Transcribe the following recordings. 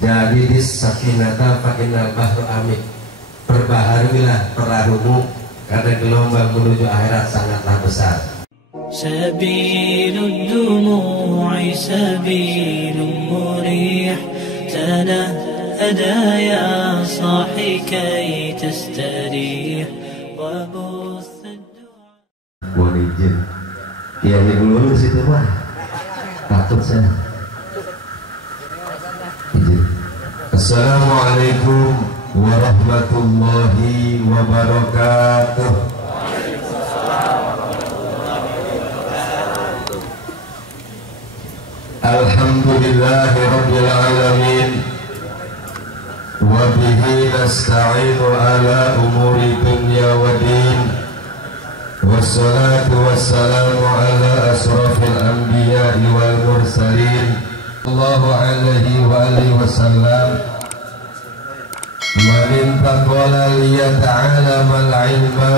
Jadi di sakinata fa innal bahru amin. Perbaharuilah perahumu karena gelombang menuju akhirat sangatlah besar. Sabilud dumu'i sabilun murih tanahada ya sahi kay tastarih wa buth ad-du'a. Mohon izin kiai dulu situ mah takut saya. Izin. Assalamualaikum warahmatullahi wabarakatuh. Alhamdulillahi rabbil alamin wa bihi nasta'inu ala umuri dunya wa din. Wassalatu wassalamu ala asrafil anbiya'i wal mursalin sallallahu alaihi wa alihi wasallam. Man intaqala liyata'alama al-ilma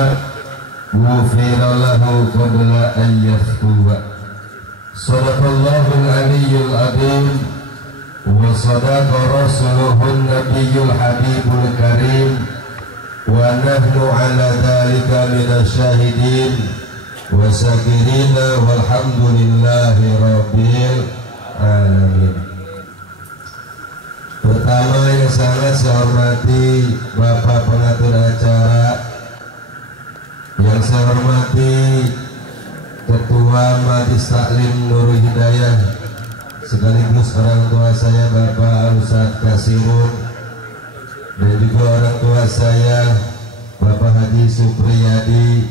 ghufira lahu qabla an yakhtuba. Sadaqallahul aliyyul azim wa sadaqa rasuluhun nabiyyul habibul karim wa nahnu ala dhalika minasyahidin wa sakirina walhamdulillahi rabbil alamin. Pertama yang sangat saya hormati Bapak pengatur acara, yang saya hormati Ketua Majelis Taklim Nurul Hidayah, sekaligus orang tua saya Bapak Ustadz Kasirun, dan juga orang tua saya Bapak Haji Supriyadi,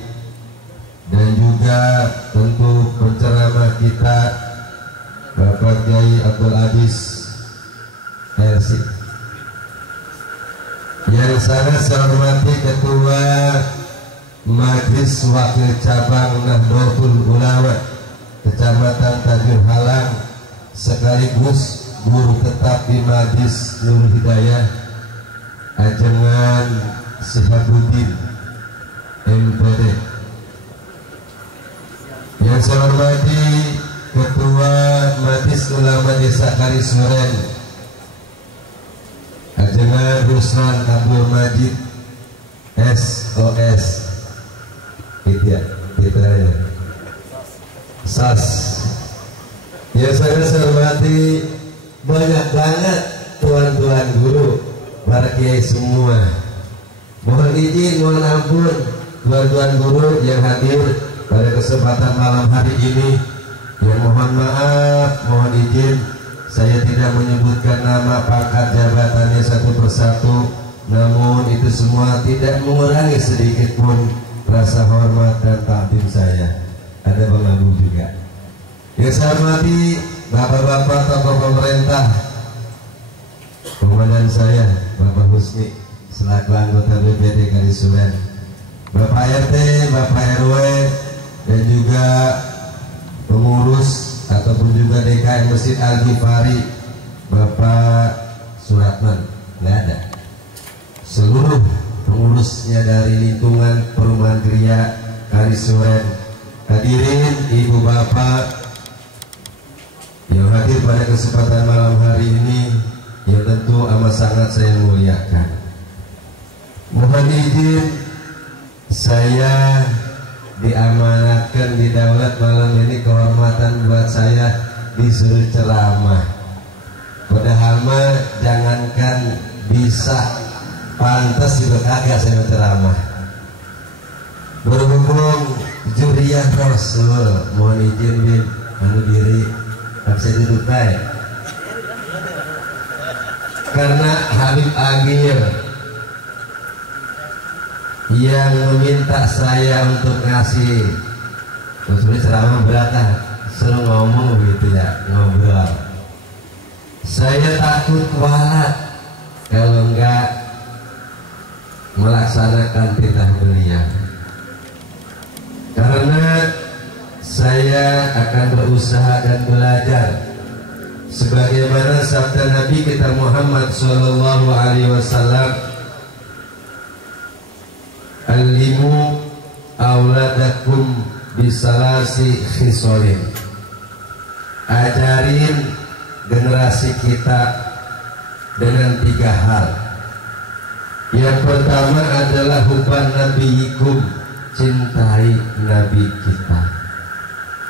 dan juga tentu penceramah kita Bapak Kiai Abdul Aziz RC. Yang sangat saya hormati Ketua Majelis Wakil Cabang Nahdlatul Ulama Kecamatan Tanjung Halang, sekaligus guru tetap di Majelis Nurul Hidayah Ajengan Sihabuddin MPD. Yang saya hormati Ketua Majelis Ulama Desa Karisuren Ajengan Ruslan Abdul Majid SOS. Gitu ya, gitu aja. SAS. Ya saya hormati banyak banget tuan-tuan guru, para kiai semua. Mohon izin, mohon ampun tuan-tuan guru yang hadir pada kesempatan malam hari ini. Ya mohon maaf, mohon izin saya tidak menyebutkan nama, pangkat, jabatannya satu persatu. Namun itu semua tidak mengurangi sedikit pun rasa hormat dan takdim saya. Ada Bang Abu juga. Yang saya hormati bapak-bapak tokoh pemerintah, komandan saya Bapak Husni selaku anggota BPD Karisuren, Bapak RT, Bapak RW, dan juga pengurus ataupun juga DKM Masjid Al-Ghifari Bapak Suratman, nggak ada. Seluruh pengurusnya dari lingkungan Perumahan Gria Karisuren, hadirin ibu bapak yang hadir pada kesempatan malam hari ini, yang tentu amat sangat saya muliakan. Mohon izin saya diamanatkan di daulat malam ini kehormatan buat saya disuruh ceramah. Padahal mah jangankan bisa pantas juga kagak saya ceramah. Berhubung Juriyah Rasul, mohon izin bin anu diri bisa duduk baik. Karena Habib Agir yang meminta saya untuk ngasih, terus ceramah belakang selalu ngomong gitu ya, ngobrol. Saya takut kualat kalau enggak melaksanakan titah beliau, karena saya akan berusaha dan belajar sebagaimana sabda Nabi kita Muhammad sallallahu alaihi wasallam, "Alimu auladakum bisalasi khisolin." Ajarin generasi kita dengan 3 hal. Yang pertama adalah hubban nabiyikum, cintai nabi kita.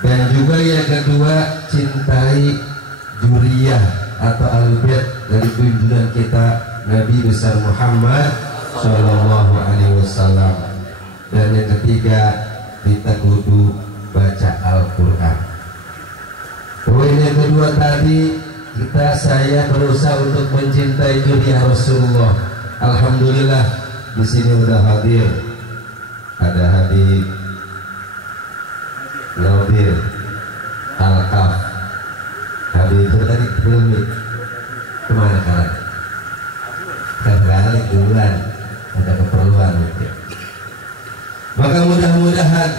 Dan juga yang kedua, cintai juriyah atau albait dari junjungan kita Nabi besar Muhammad Sallallahu Alaihi Wasallam. Dan yang ketiga, kita kudu baca Al-Quran. Poin yang kedua tadi, saya berusaha untuk mencintai juriyah Rasulullah. Alhamdulillah di sini udah hadir, ada Habib Nadir Al-Kaf. Habib itu tadi belum kemana kan? Karena bulan ada keperluan gitu. Maka mudah-mudahan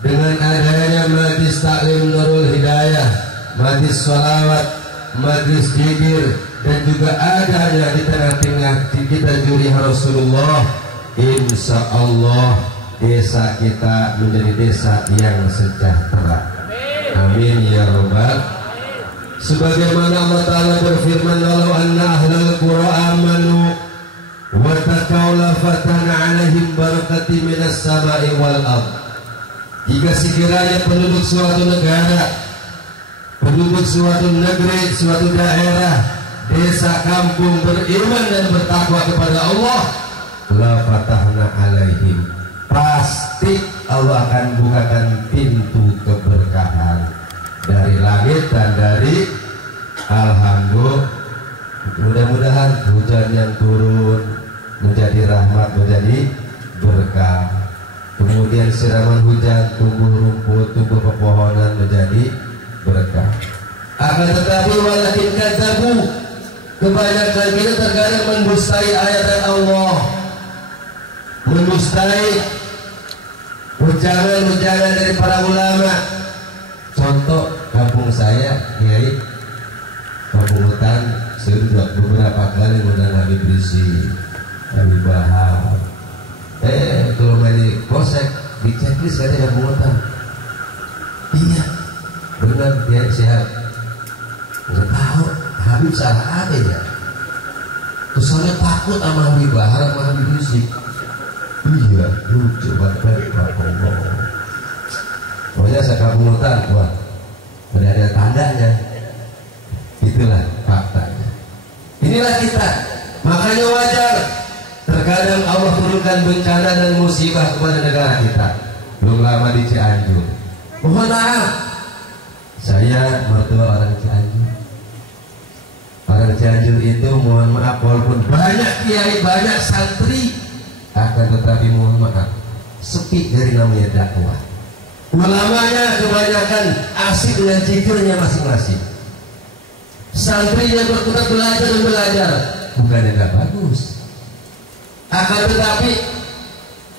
dengan adanya majlis taklim Nurul Hidayah, majlis sholawat, majlis zikir, dan juga adanya di tengah-tengah kita juriyah Rasulullah, insya Allah desa kita menjadi desa yang sejahtera. Amin ya rabbal. Sebagaimana Allah Ta'ala berfirman, walau anna ahlal qura amanu wa taqaw la fatana alaihim barakati minas sama'i wal ard. Jika sekiranya penduduk suatu negara, penduduk suatu negeri, suatu daerah, desa, kampung beriman dan bertakwa kepada Allah, la fatahna alaihim, pasti Allah akan bukakan pintu keberkahan dari langit dan dari alhamdulillah. Mudah-mudahan hujan yang turun menjadi rahmat, menjadi berkah. Kemudian siraman hujan, tumbuh rumput, tumbuh pepohonan menjadi berkah. Akan tetapi walakin kadzabu, kebanyakan kita terkadang mendustai ayat Allah, mendustai ujangan-ujangan dari para ulama. Contoh kampung saya, Kiai kampung hutan, saya sudah beberapa kali mengundang Habib Rizik, Habib Bahar. Kalau main di Kosek, di checklist ada kampung hutan. Iya, benar, dia sehat. Nggak tahu Habib salah apa ya? Terus soalnya takut sama Habib Bahar, sama Habib Rizik. Iya, lucu banget, Allah. Pokoknya saya kampung hutan, wah, ada tandanya. Itulah faktanya. Inilah kita. Makanya wajar terkadang Allah turunkan bencana dan musibah kepada negara kita. Belum lama di Cianjur. Mohon maaf, saya mertua orang Cianjur. Orang Cianjur itu mohon maaf, walaupun banyak kiai, banyak santri, akan tetapi mohon maaf, sepi dari namanya dakwah. Ulamanya kebanyakan asik dengan zikirnya masing-masing. Santrinya berkutat belajar dan belajar, bukannya nggak bagus. Akan tetapi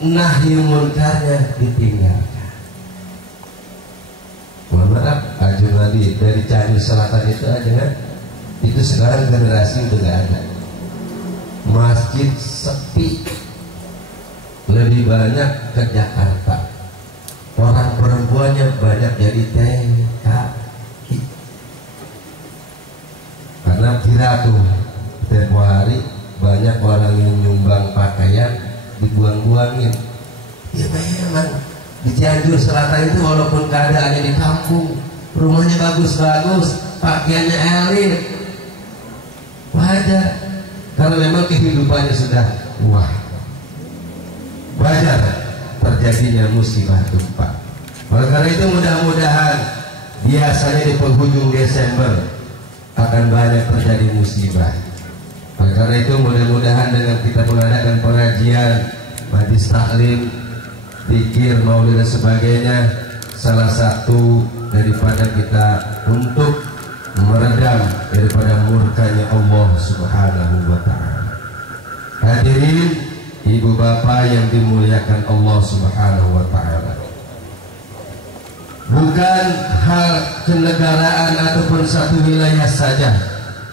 nahi munkarnya ditinggalkan. Mohon maaf, Ajun Nabi dari Cianjur Selatan itu aja kan? Itu sekarang generasi udah nggak ada. Masjid sepi, lebih banyak ke Jakarta. Orang perempuannya banyak jadi TKI. Karena kira tuh tempo hari banyak orang yang nyumbang pakaian dibuang-buangin. Ya memang di Cianjur Selatan itu walaupun keadaannya di kampung, rumahnya bagus-bagus, pakaiannya elit, wajar. Karena memang kehidupannya sudah wah, wajar terjadinya musibah gempa. Oleh karena itu mudah-mudahan biasanya di penghujung Desember akan banyak terjadi musibah. Oleh karena itu mudah-mudahan dengan kita mengadakan pengajian, majlis taklim, zikir, maulid dan sebagainya, salah satu daripada kita untuk meredam daripada murkanya Allah Subhanahu wa Ta'ala. Hadirin ibu bapak yang dimuliakan Allah Subhanahu wa Ta'ala, bukan hal kenegaraan ataupun satu wilayah saja.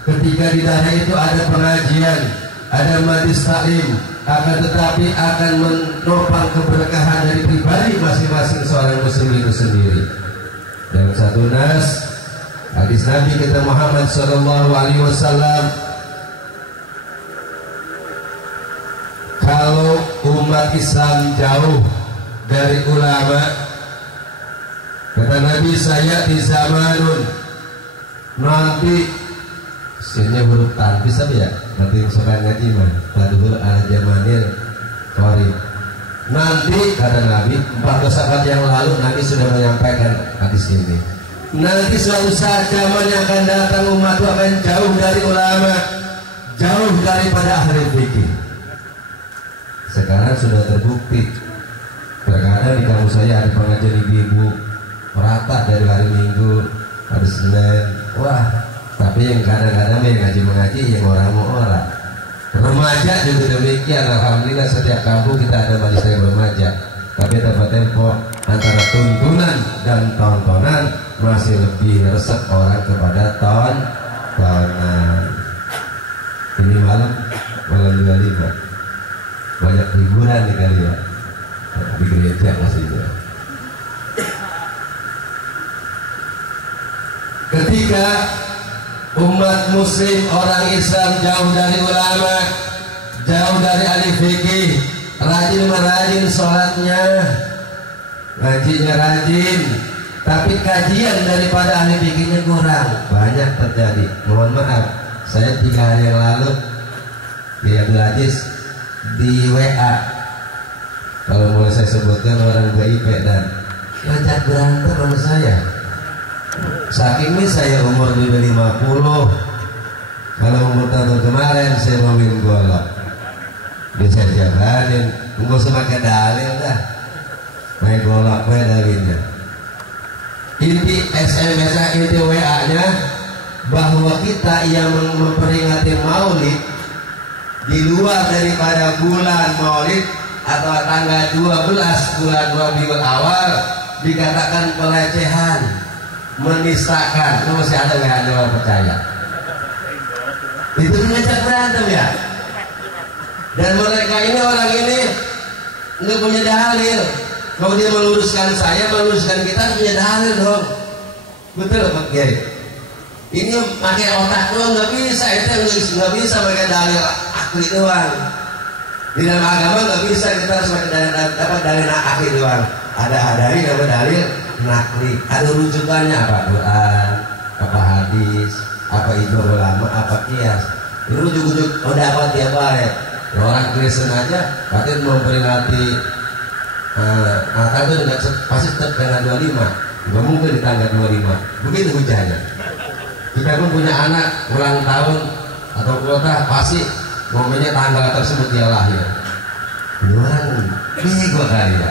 Ketika di daerah itu ada pengajian, ada majlis taklim, akan tetapi akan menopang keberkahan dari pribadi masing-masing seorang muslim itu sendiri. Dan satu nas hadis Nabi kita Muhammad sallallahu alaihi wasallam, umat Islam jauh dari ulama. Kata Nabi, saya di zamanun, nanti sini huruf tanfis apa ya? Nanti soal ngaji mah tadul ala zamanil qarib. Nanti kata Nabi 14 abad yang lalu Nabi sudah menyampaikan hadis ini. Nanti suatu saat zaman yang akan datang umat itu akan jauh dari ulama, jauh daripada ahli fikih. Sekarang sudah terbukti. Terkadang di kampus saya ada pengajian ibu-ibu merata dari hari Minggu, hari Senin. Wah, tapi yang kadang-kadang yang ngaji-mengaji yang orang-orang. Remaja juga demikian. Alhamdulillah setiap kampung kita ada majelis remaja. Tapi dapat tempo antara tuntunan dan tontonan masih lebih resep orang kepada tontonan. Ini malam 25 banyak hiburan nih kali ya di gereja pastinya. Ketika umat muslim orang Islam jauh dari ulama, jauh dari ahli fikih, rajin sholatnya, ngajinya rajin, tapi kajian daripada ahli fikihnya kurang, banyak terjadi. Mohon maaf, saya 3 hari yang lalu di Abdul Aziz di WA, kalau boleh saya sebutkan orang BIP dan ngajak berantem sama saya. Saking ini saya umur 50, kalau umur tahun kemarin saya mau minum golok, bisa jalanin, nggak usah pakai dalil dah, main golok main dalilnya. Inti SMS-nya, inti WA-nya bahwa kita yang memperingati Maulid di luar daripada bulan Maulid atau tanggal 12 bulan Rabiul Awal dikatakan pelecehan, menistakan. Itu masih ada nggak ada orang percaya? Itu ngajak berantem ya. Dan mereka ini, orang ini nggak punya dalil. Kalau dia meluruskan saya, meluruskan kita punya dalil dong. Betul Pak Kiai? Ini pakai otak doang nggak bisa. Itu nggak bisa pakai dalil akli doang. Di dalam agama nggak bisa kita harus pakai dalil akli doang. Ada nama dalil nakli. Ada rujukannya apa? Quran, apa hadis, apa ijma ulama, apa qiyas. Ini ujuk-ujuk udah apa tiap hari. Orang Kristen aja katanya memperingati Natal itu dengan pasti tetap dengan 25. Nggak mungkin di tanggal 25. Begitu hujahnya. Kita pun punya anak ulang tahun atau kuota pasti momennya tanggal tersebut dia lahir. Ini orang bego kali ya.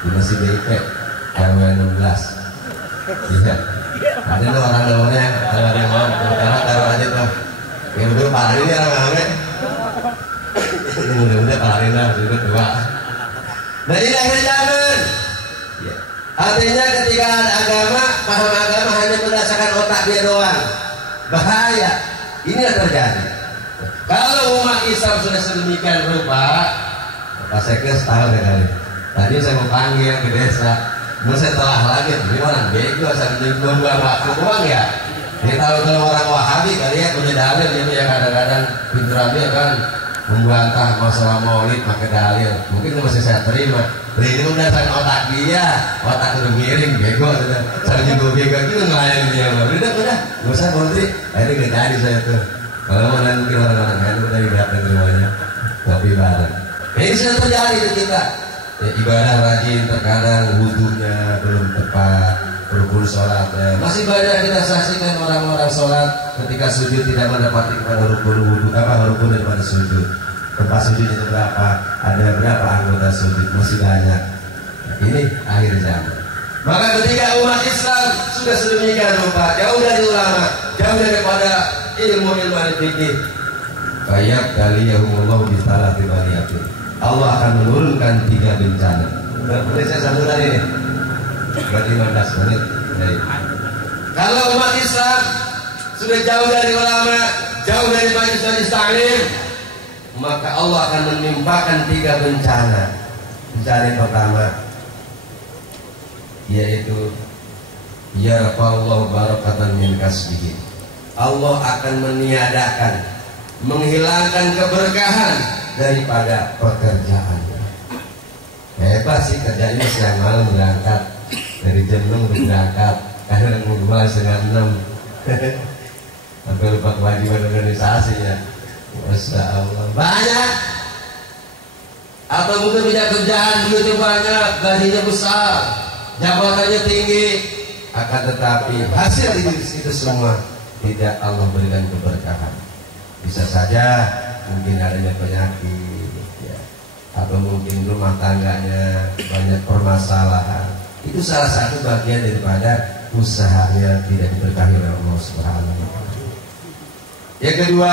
Ini masih BIP RW 16. Iya. Ada tuh orang dalamnya kalau ada yang mau taruh aja tuh. Yang udah parah ini orang-orangnya. Mudah-mudahan paling lah juga tua. Nah ini akhir zaman. Ya. Artinya ketika ada agama, paham agama hanya berdasarkan otak dia doang, bahaya. Ini yang terjadi. Kalau umat Islam sudah sedemikian rupa, Pak Sekdes tahu ya kali. Tadi saya mau panggil ke desa, mau saya telah lagi. Ini orang bego, saya membuang waktu doang ya. Ini tahu orang Wahabi kali ya punya dalil, jadi ya kadang-kadang pinturannya kan membantah masalah Maulid pakai dalil. Mungkin itu masih saya terima. Ini udah saya otak dia, otak udah miring, bego. Saya juga bego itu ngelayan dia. Udah, nggak usah kontri. Ini nggak jadi saya tuh. Kalau mau nanti orang-orang itu udah datang semuanya kopi bareng. Ini sudah terjadi di kita. Ya, ibadah rajin, terkadang wudhunya belum tepat, rukun sholatnya. Masih banyak kita saksikan orang-orang sholat ketika sujud tidak mendapati kepada rukun wudhu, rukun daripada sujud. Tempat sujudnya berapa? Ada berapa anggota sujud? Masih banyak. Ini akhir zaman. Maka ketika umat Islam sudah sedemikian rupa, jauh dari ulama, jauh daripada ilmu-ilmu fikih, kayak kaliyahumullah bisalah tibaniyatin. Allah akan menurunkan 3 bencana. Boleh saya sambung tadi nih? Berarti 15 menit. Baik. Kalau umat Islam sudah jauh dari ulama, jauh dari majelis taklim, maka Allah akan menimpakan 3 bencana. Bencana yang pertama yaitu yarfa'allahu barakatan min kasbihi. Allah akan meniadakan menghilangkan keberkahan daripada pekerjaannya. Hebat sih kerjanya, siang malam berangkat dari jam 6 berangkat, kadang mulai setengah 6 sampai lupa kewajiban organisasi ya. Masya Allah, banyak. Atau mungkin punya kerjaan, duitnya banyak, gajinya besar, jabatannya tinggi, akan tetapi hasil itu semua tidak Allah berikan keberkahan. Bisa saja mungkin adanya penyakit ya, atau mungkin rumah tangganya banyak permasalahan. Itu salah satu bagian daripada usahanya tidak diberkahi oleh Allah Subhanahu wa Ta'ala. Yang kedua,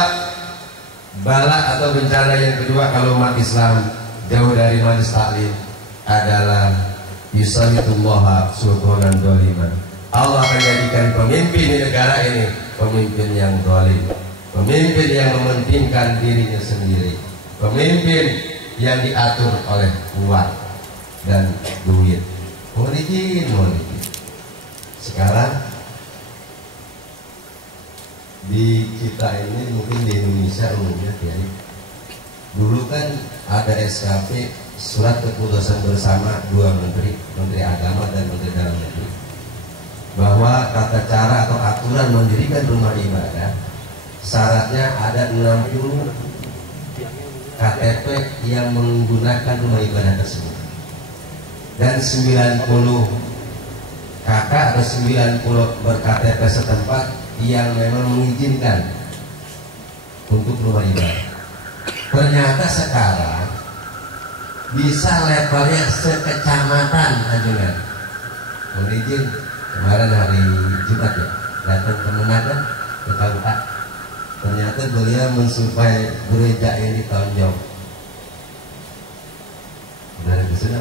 bala atau bencana yang kedua kalau umat Islam jauh dari majelis taklim adalah yusallitullaha sultanan doliman. Allah akan jadikan pemimpin di negara ini pemimpin yang zalim, pemimpin yang mementingkan dirinya sendiri, pemimpin yang diatur oleh kuat dan duit. Mohon izin. Sekarang di kita ini mungkin di Indonesia umumnya ya, dulu kan ada SKP surat keputusan bersama dua menteri agama dan menteri dalam negeri, bahwa tata cara atau aturan mendirikan rumah ibadah syaratnya ada 60 KTP yang menggunakan rumah ibadah tersebut, dan 90 KK atau 90 berKTP setempat yang memang mengizinkan untuk rumah ibadah. Ternyata sekarang bisa levelnya sekecamatan ajunan. Mohon izin, kemarin hari Jumat ya, datang ke Manado ke KUA. Ternyata beliau mensuplai gereja ini ditonjok. Ada di sana,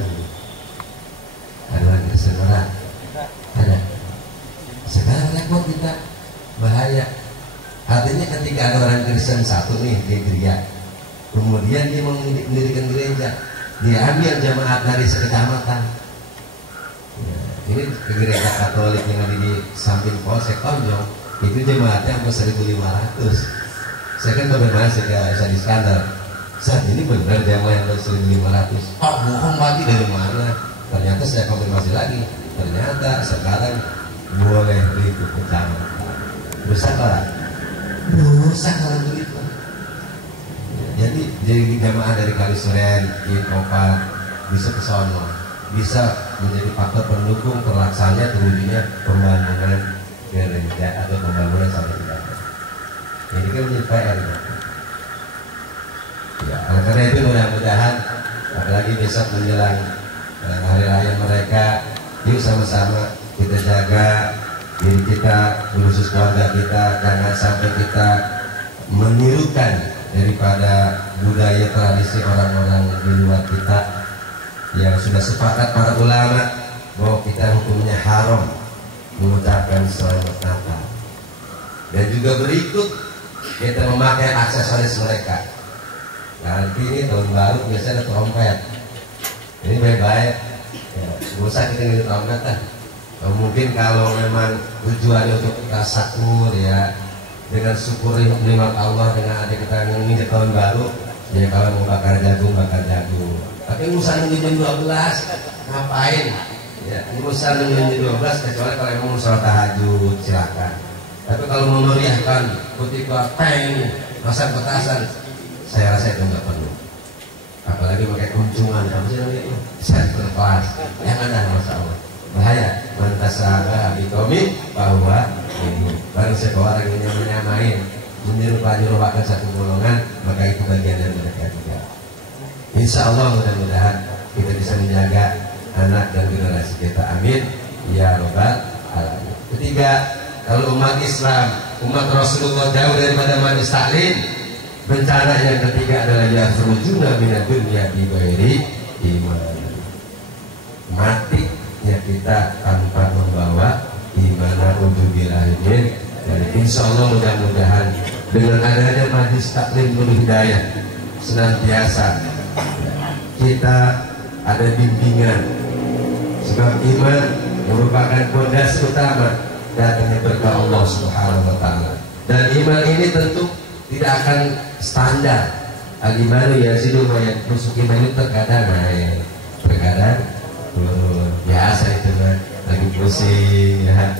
ada di sana, ada. Sekarang repot kita, bahaya. Artinya ketika ada orang Kristen satu nih di gereja, kemudian dia mendirikan gereja, dia ambil jemaat dari sekecamatan. Ya, ini gereja Katolik yang ada di samping Polsek Tonjong, itu jemaatnya hampir 1.500. Saya kan bagaimana saya di skandal. Saat ini benar jemaah yang 1.500. Oh, bohong lagi, dari mana? Ternyata saya konfirmasi lagi. Ternyata sekarang boleh itu kecamatan. Dosa apa? Dosa kalau begitu. Jadi jamaah dari Kalisuren, Kopat bisa ke sono, bisa menjadi faktor pendukung terlaksananya terwujudnya pembangunan gereja atau pembangunan sampai ibadah. Ini kan menjadi PR. Ya, karena itu mudah-mudahan apalagi besok menjelang hari raya mereka, yuk sama-sama kita jaga diri kita, khusus keluarga kita, jangan sampai kita menirukan daripada budaya tradisi orang-orang di luar kita yang sudah sepakat para ulama bahwa kita hukumnya haram mengucapkan selamat Natal, dan juga berikut kita memakai aksesoris mereka. Nanti ini tahun baru biasanya ada trompet, ini baik-baik ya, usah kita ngini trompetan. Mungkin kalau memang tujuannya untuk kita sakur ya, dengan syukur nikmat Allah, dengan adik kita nginjek tahun baru ya, kalau mau bakar jagung. Tapi urusan nunggu jam 12 ngapain ya, urusan nunggu jam 12 kecuali kalau emang sholat tahajud silakan. Tapi kalau mau meriahkan ketika peng masak petasan, saya rasa itu nggak perlu. Apalagi pakai kunjungan, apa sih namanya itu? Center class, yang ada masalah. Bahaya, mantasara bitomi bahwa ini baru seorang yang menyamain menyerupakan satu golongan, maka itu bagian dari mereka juga. Insya Allah mudah-mudahan kita bisa menjaga anak dan generasi kita, amin ya robbal alamin. Ketiga, kalau umat Islam, umat Rasulullah jauh daripada majelis taklim, bencana yang ketiga adalah yakhrujuna minad dunya bi ghairi iman. Mati ya kita tanpa membawa iman, ujubillahimin. Dan insya Allah mudah-mudahan dengan adanya majelis taklim Nurul Hidayah senantiasa kita ada bimbingan, sebab iman merupakan pondasi utama datangnya berkah Allah Subhanahu wa Ta'ala. Dan iman ini tentu tidak akan standar. Gimana ya sih dulu yang musuh iman itu terkadang naik, terkadang biasa itu kan, lagi pusing ya,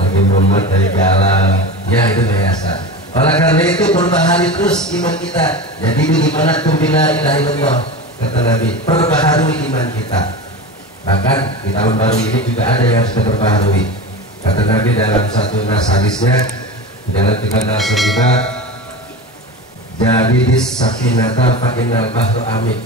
lagi mumet dari galau, ya itu biasa. Oleh karena itu perbaharui terus iman kita. Jadi bagaimana bila ilaha illallah, kata Nabi, perbaharui iman kita. Bahkan di tahun baru ini juga ada yang harus diperbaharui. Kata Nabi dalam satu nas hadisnya, dalam 3 nas juga, jadi safinata fa innal bahru amik.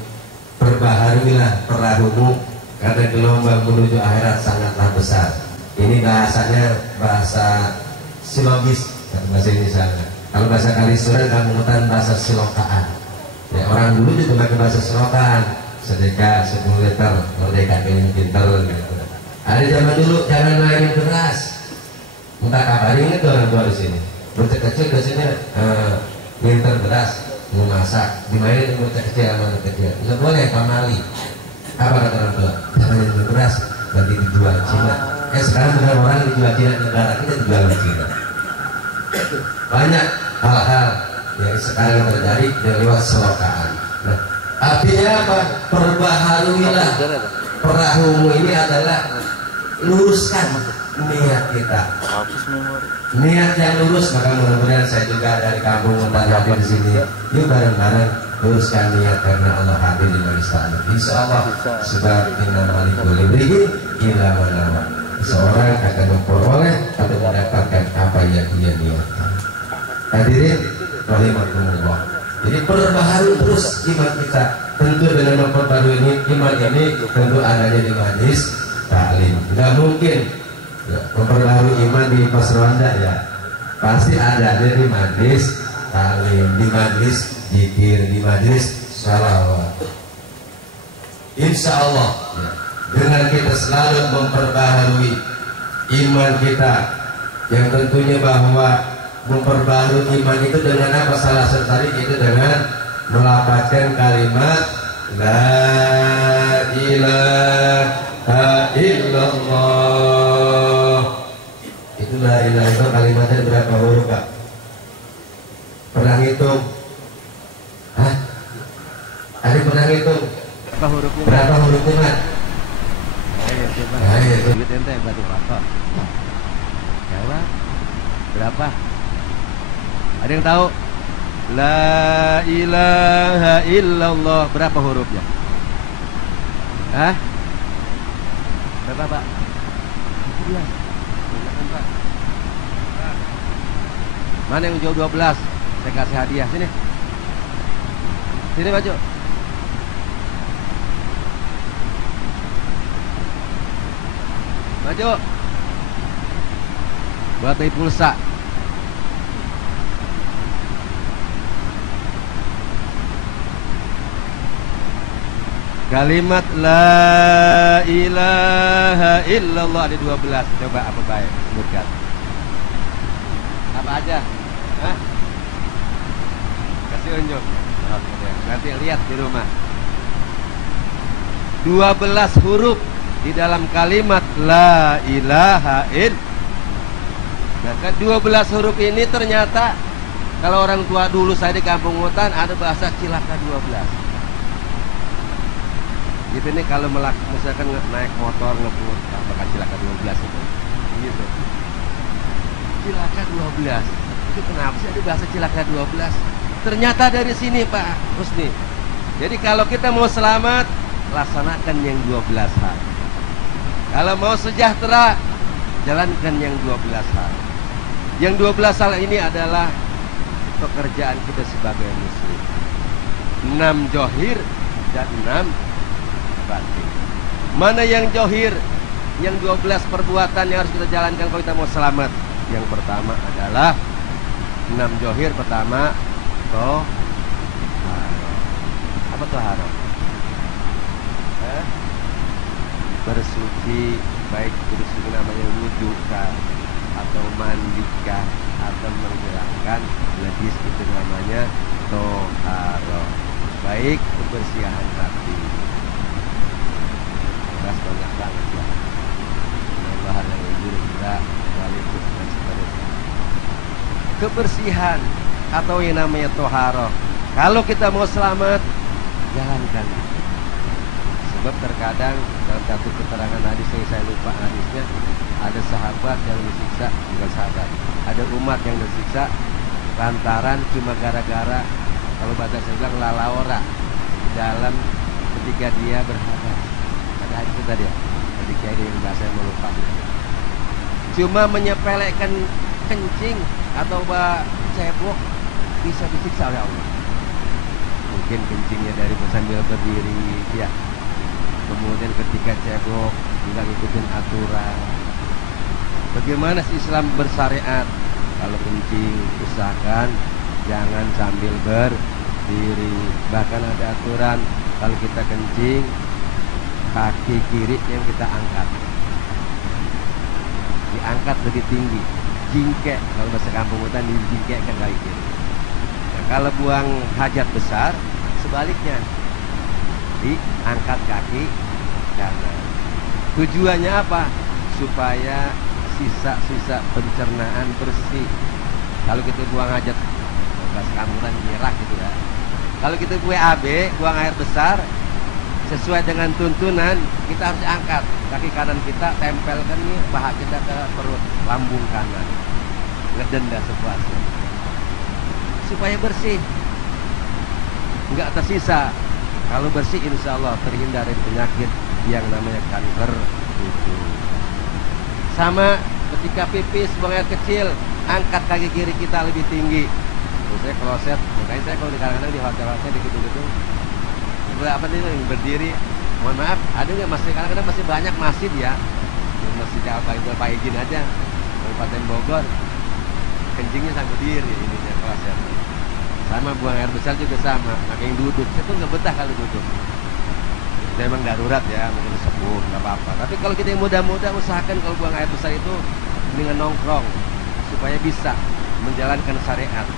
Perbaharuilah perahumu karena gelombang menuju akhirat sangatlah besar. Ini bahasanya bahasa silogis, bahasa Indonesia. Kalau bahasa Kalisuran kamu ngutan bahasa silokaan. Ya, orang dulu juga pakai bahasa silokaan. Sedekah 10 liter, merdeka pengen pinter gitu. Ada zaman dulu jangan mainin beras. Entah kabar ini tuh orang tua di sini. Bocah kecil biasanya minter beras, mau masak, dimainin bocah kecil sama anak kecil. Nggak boleh pamali. Apa kata orang tua? Jangan mainin beras, nanti dijual Cina. Sekarang benar orang dijual Cina, negara kita dijual di Cina. Banyak hal-hal yang sekarang terjadi dari lewat selokaan. Nah, artinya apa? Perbaharuilah perahumu ini adalah luruskan niat kita. Niat yang lurus, maka mudah-mudahan saya juga dari kampung Mutan hadir di sini. Yuk bareng-bareng luruskan niat karena Allah hadir di majelis. Insya Allah sebab inna malikul ibrihim ila mana. Seorang akan memperoleh atau mendapatkan apa yang dia niatkan. Hadirin rahimakumullah. Jadi perbaharui terus iman kita. Tentu dengan memperbarui iman ini tentu adanya di majelis taklim. Tidak mungkin ya, memperbarui iman di pasranda ya. Pasti ada di majelis taklim, di majelis zikir, di majelis salawat. Insya Allah ya, dengan kita selalu memperbaharui iman kita, yang tentunya bahwa memperbaharui iman itu dengan apa? Salah satu tadi itu dengan melafazkan kalimat la ilaha illallah. Itu la ilaha illallah kalimatnya berapa huruf Pak? Pernah hitung? Hah? Ada pernah hitung? Berapa hurufnya Pak? Ayo, duit ente batu rokok. Jawab. Berapa? Ada yang tahu? La ilaha illallah berapa hurufnya? Hah? Berapa Pak? 12. Silakan Pak. Mana yang jauh 12? Saya kasih hadiah sini. Sini Pak. Maju. Buat beli pulsa. Kalimat la ilaha illallah ada 12. Coba apa baik sebutkan. Apa aja? Hah? Kasih unjuk. Oke, nanti lihat di rumah. 12 huruf di dalam kalimat la ilaha illallah. Nah, kan 12 huruf ini ternyata kalau orang tua dulu saya di Kampung Hutan ada bahasa cilaka 12. Gitu nih kalau misalkan naik motor ngebut apakah cilaka 12 itu. Gitu. Cilaka 12. Itu kenapa sih ada bahasa cilaka 12? Ternyata dari sini Pak Rusni. Jadi kalau kita mau selamat laksanakan yang 12 hal. Kalau mau sejahtera jalankan yang 12 hal. Yang 12 hal ini adalah pekerjaan kita sebagai muslim. 6 johir dan 6 batin. Mana yang johir? Yang 12 perbuatan yang harus kita jalankan kalau kita mau selamat. Yang pertama adalah 6 johir. Pertama toharo. Apa toharo? Bersuci, baik bersuci namanya wudhu kah, atau mandikah, atau menghilangkan najis, itu namanya toharo. Baik kebersihan hati. Jelas banyak banget ya. Bahan yang dulu kita balik dan seterusnya. Kebersihan atau yang namanya toharoh. Kalau kita mau selamat, jalankan. Sebab terkadang dalam satu keterangan hadis yang saya lupa hadisnya, ada sahabat yang disiksa, bukan sahabat, ada umat yang disiksa lantaran cuma gara-gara, kalau bahasa saya bilang lalaora, dalam ketika dia berhadas. Ada hadis itu tadi ya, ketika dia yang bahasa yang melupa, cuma menyepelekan kencing atau cebok bisa disiksa oleh Allah. Mungkin kencingnya dari sambil berdiri ya, kemudian ketika cebok tidak ikutin aturan. Bagaimana sih Islam bersyariat? Kalau kencing usahakan jangan sambil berdiri. Bahkan ada aturan kalau kita kencing, kaki kiri yang kita angkat, diangkat lebih tinggi, jingkek. Kalau bahasa kampung hutan dijingkekkan kaki kiri. Nah, kalau buang hajat besar, sebaliknya diangkat kaki kanan. Tujuannya apa? Supaya sisa-sisa pencernaan bersih. Kalau kita buang hajat, bahasa kampungan nyerak gitu ya. Kalau kita WAB, buang air besar, sesuai dengan tuntunan, kita harus angkat kaki kanan kita, tempelkan nih paha kita ke perut, lambung kanan, ngedenda sepuasnya, supaya bersih, nggak tersisa. Kalau bersih, insya Allah terhindar dari penyakit yang namanya kanker itu. Sama ketika pipis, buang air kecil, angkat kaki kiri kita lebih tinggi. Saya kloset, makanya saya kalau kadang-kadang di hotel-hotel di gedung-gedung apa nih berdiri, mohon maaf, ada nggak masih kadang-kadang masih banyak masjid ya, masih apa itu Pak Izin aja, Kabupaten Bogor, kencingnya sambil diri ini ya kloset. Sama buang air besar juga sama, pakai yang duduk. Saya tuh nggak betah kalau duduk. Itu emang darurat ya, mungkin sepuh nggak apa-apa. Tapi kalau kita yang muda-muda, usahakan kalau buang air besar itu dengan nongkrong supaya bisa menjalankan syariat.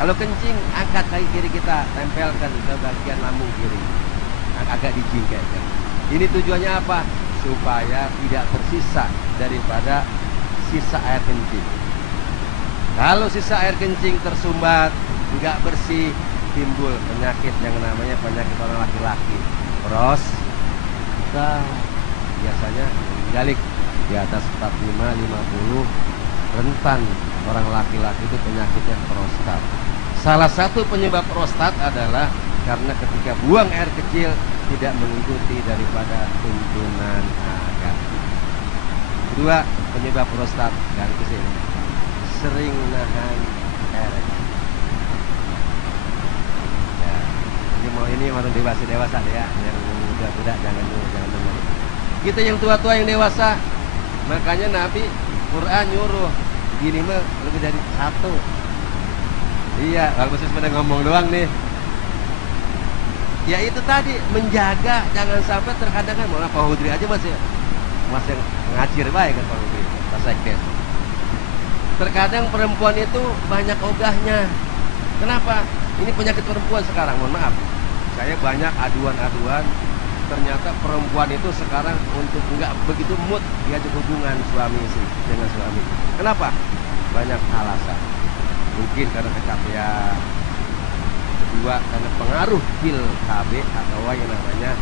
Kalau kencing, angkat kaki kiri kita, tempelkan ke bagian lambung kiri, agak dijingkekkan. Ini tujuannya apa? Supaya tidak tersisa daripada sisa air kencing. Kalau sisa air kencing tersumbat, nggak bersih, timbul penyakit yang namanya penyakit orang laki-laki, prostat. Biasanya jalik di atas 45-50 rentan orang laki-laki itu penyakitnya prostat. Salah satu penyebab prostat adalah karena ketika buang air kecil tidak mengikuti daripada tuntunan agama. Kedua, penyebab prostat dan kesini sering nahan ereksi. Ya, ini orang dewasa ya, yang muda-muda jangan dengar. Kita yang tua-tua yang dewasa, makanya Nabi Quran nyuruh gini mah lebih dari satu. Iya, kalau khusus pada ngomong doang nih. Ya itu tadi, menjaga jangan sampai terkadang kan, malah Pak Hudri aja masih ngacir baik kan Pak Hudri, Pak Sekdes. Terkadang perempuan itu banyak ogahnya. Kenapa? Ini penyakit perempuan sekarang, mohon maaf. Saya banyak aduan-aduan, ternyata perempuan itu sekarang untuk nggak begitu mood diajak hubungan suami istri dengan suami. Kenapa? Banyak alasan. Mungkin karena kecapean, kedua karena pengaruh pil KB atau yang namanya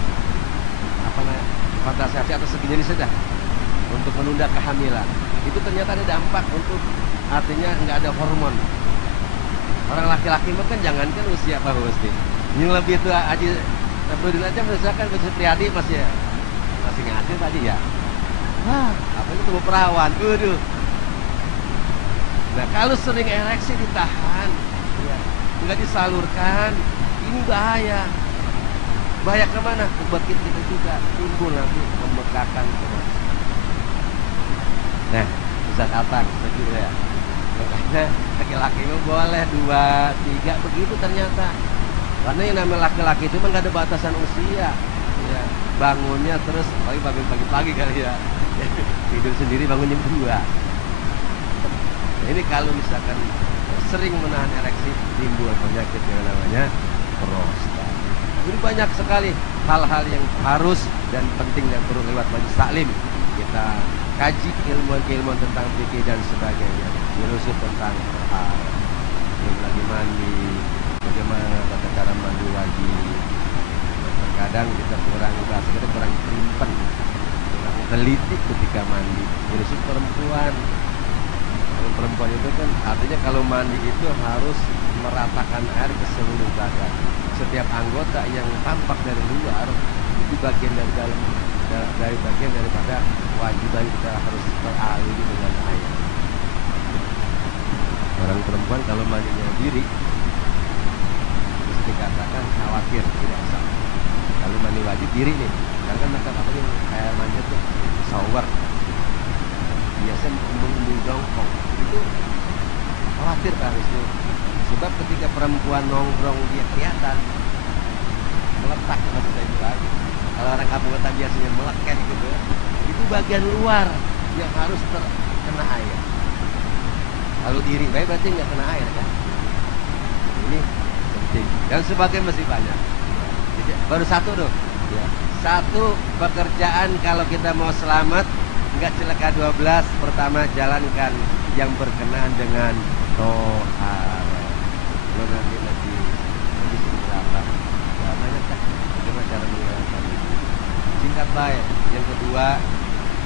kontrasepsi atau sejenis saja untuk menunda kehamilan. Itu ternyata ada dampak untuk, artinya nggak ada hormon. Orang laki-laki kan jangankan usia Pak Husti, yang lebih tua Haji Nafruddin aja misalkan Haji Priadi masih ngasih tadi ya. Apa itu tubuh perawan, waduh. Nah kalau sering ereksi ditahan, ya, nggak disalurkan, ini bahaya. Bahaya kemana? Buat kita juga timbul nanti membengkakan semua. Nah, Ustaz Atang setuju ya. Makanya laki-laki itu boleh 2, 3 begitu ternyata. Karena yang namanya laki-laki itu memang nggak ada batasan usia. Ya, bangunnya terus pagi-pagi kali ya. Tidur sendiri bangun jam 2. Ini kalau misalkan sering menahan ereksi, timbul penyakit yang namanya prostat. Ini banyak sekali hal-hal yang harus dan penting dan perlu lewat majelis taklim kita kaji ilmuwan-ilmuwan tentang fikih dan sebagainya, dirusuh tentang hal. belum lagi mandi, bagaimana tata cara mandi wajib. Terkadang kita kurang primpen, kurang teliti ketika mandi. Khusus perempuan. Kalau perempuan itu kan artinya kalau mandi itu harus meratakan air ke seluruh badan. Setiap anggota yang tampak dari luar itu bagian dari dalam, dari bagian daripada kewajiban kita harus teraliri dengan air. Orang perempuan kalau mandinya diri bisa dikatakan khawatir, tidak sah. Kalau mandi wajib diri nih, karena kan mereka apa yang air mandi tuh shower, biasanya menjongkok, itu khawatir harus tuh. Sebab ketika perempuan nongkrong dia kelihatan meletak, maksud saya bilang, kalau orang kampung kota biasanya meleket gitu, itu bagian luar yang harus terkena air. Kalau diri baik berarti nggak kena air kan? Ini penting. Dan sebagian masih banyak. Baru satu tuh. Ya. Satu pekerjaan kalau kita mau selamat nggak celaka 12. Pertama, jalankan yang berkenaan dengan toharoh. Lo nanti lagi seperti apa? Ya, banyak kan? Bagaimana cara menjalankan itu? Singkat baik. Yang kedua,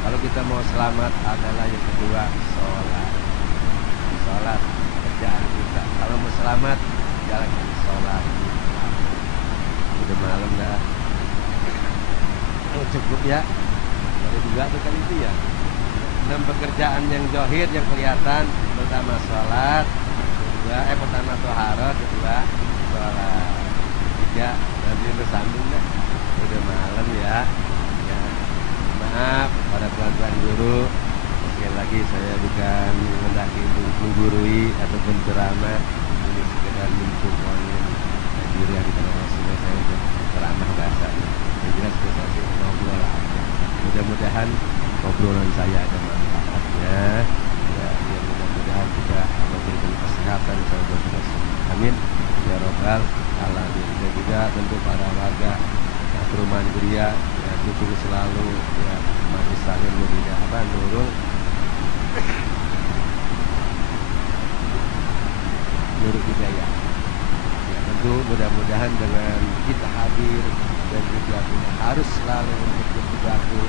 kalau kita mau selamat adalah yang kedua, sholat. Sholat kerjaan kita. Kalau mau selamat, jalankan sholat. Udah malam dah. Oh, cukup ya. Ada juga tuh kan itu ya. 6 pekerjaan yang zohir yang kelihatan. Pertama sholat, pertama toharoh, kedua sholat, tiga nanti bersambung dah. Udah malam ya. Ya. Maaf pada tuan-tuan guru. Sekali lagi saya bukan mendaki menggurui ataupun ceramah, ini sekedar mencukupi diri yang kita maksudnya saya untuk ceramah bahasanya. Yang jelas saya sih ngobrol aja. Mudah-mudahan obrolan saya ada manfaatnya. Ya, mudah-mudahan juga memberikan kesehatan saudara saudara. Amin. Ya Rabbal Alamin. Dan juga tentu para warga perumahan Geria, ya dukung selalu ya Majlis Taklim Nurul. Nurul Hidayah. Ya, tentu mudah-mudahan dengan kita hadir dan juga harus selalu untuk berjibaku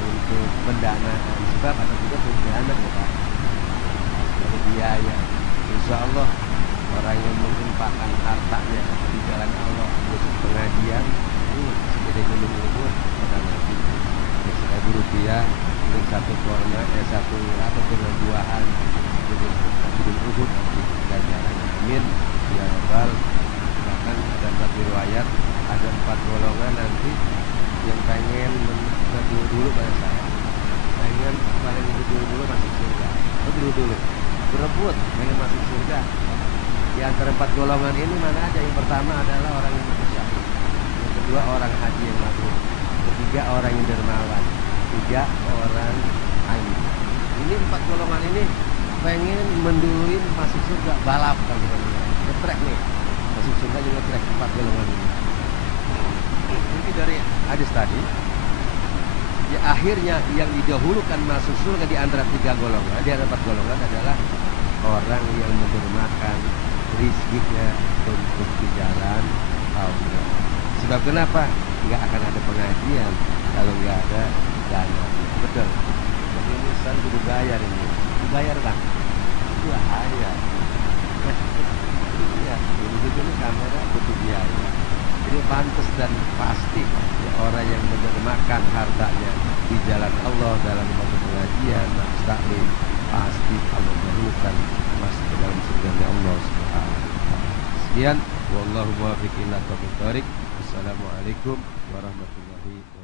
untuk pendanaan, sebab ada juga pendanaan ya Pak, dari biaya. Insya Allah orang yang menginfakkan hartanya di jalan Allah khusus pengajian ini segede gunung Uhud pada nanti 1.000 rupiah untuk satu korma, satu ataupun buahan gunung Uhud nanti ganjaran. Amin ya Rabbal. Bahkan ada riwayat ada 4 golongan nanti yang pengen dulu pada saya pengen paling dulu masuk surga. Dulu berebut pengen masuk surga. Di antara 4 golongan ini mana aja? Yang pertama adalah orang yang bersyahid, yang kedua orang haji yang mabrur, ketiga orang yang dermawan, 3 orang alim. Ini 4 golongan ini pengen menduluin masuk surga, balap kan kita bilang, ngetrek nih masuk surga juga ngetrek 4 golongan ini. Ini dari hadis tadi. Ya akhirnya yang didahulukan masuk surga di antara 3 golongan, di antara 4 golongan adalah orang yang mendermakan rizkinya untuk di jalan Allah. Sebab kenapa? Nggak akan ada pengajian kalau nggak ada dana. Betul. Jadi ini san kudu bayar ini. Dibayar bang. Bahaya. Ya, ini kamera butuh biaya. Jadi pantas dan pasti ya, orang yang mendermakan hartanya di jalan Allah dalam pengajian, majlis taklim, pasti Allah dahulukan masuk ke dalam surga Allah Subhanahu wa taala. Sekian, wallahu muwaffiq ila aqwamit thoriq. Assalamualaikum warahmatullahi wabarakatuh.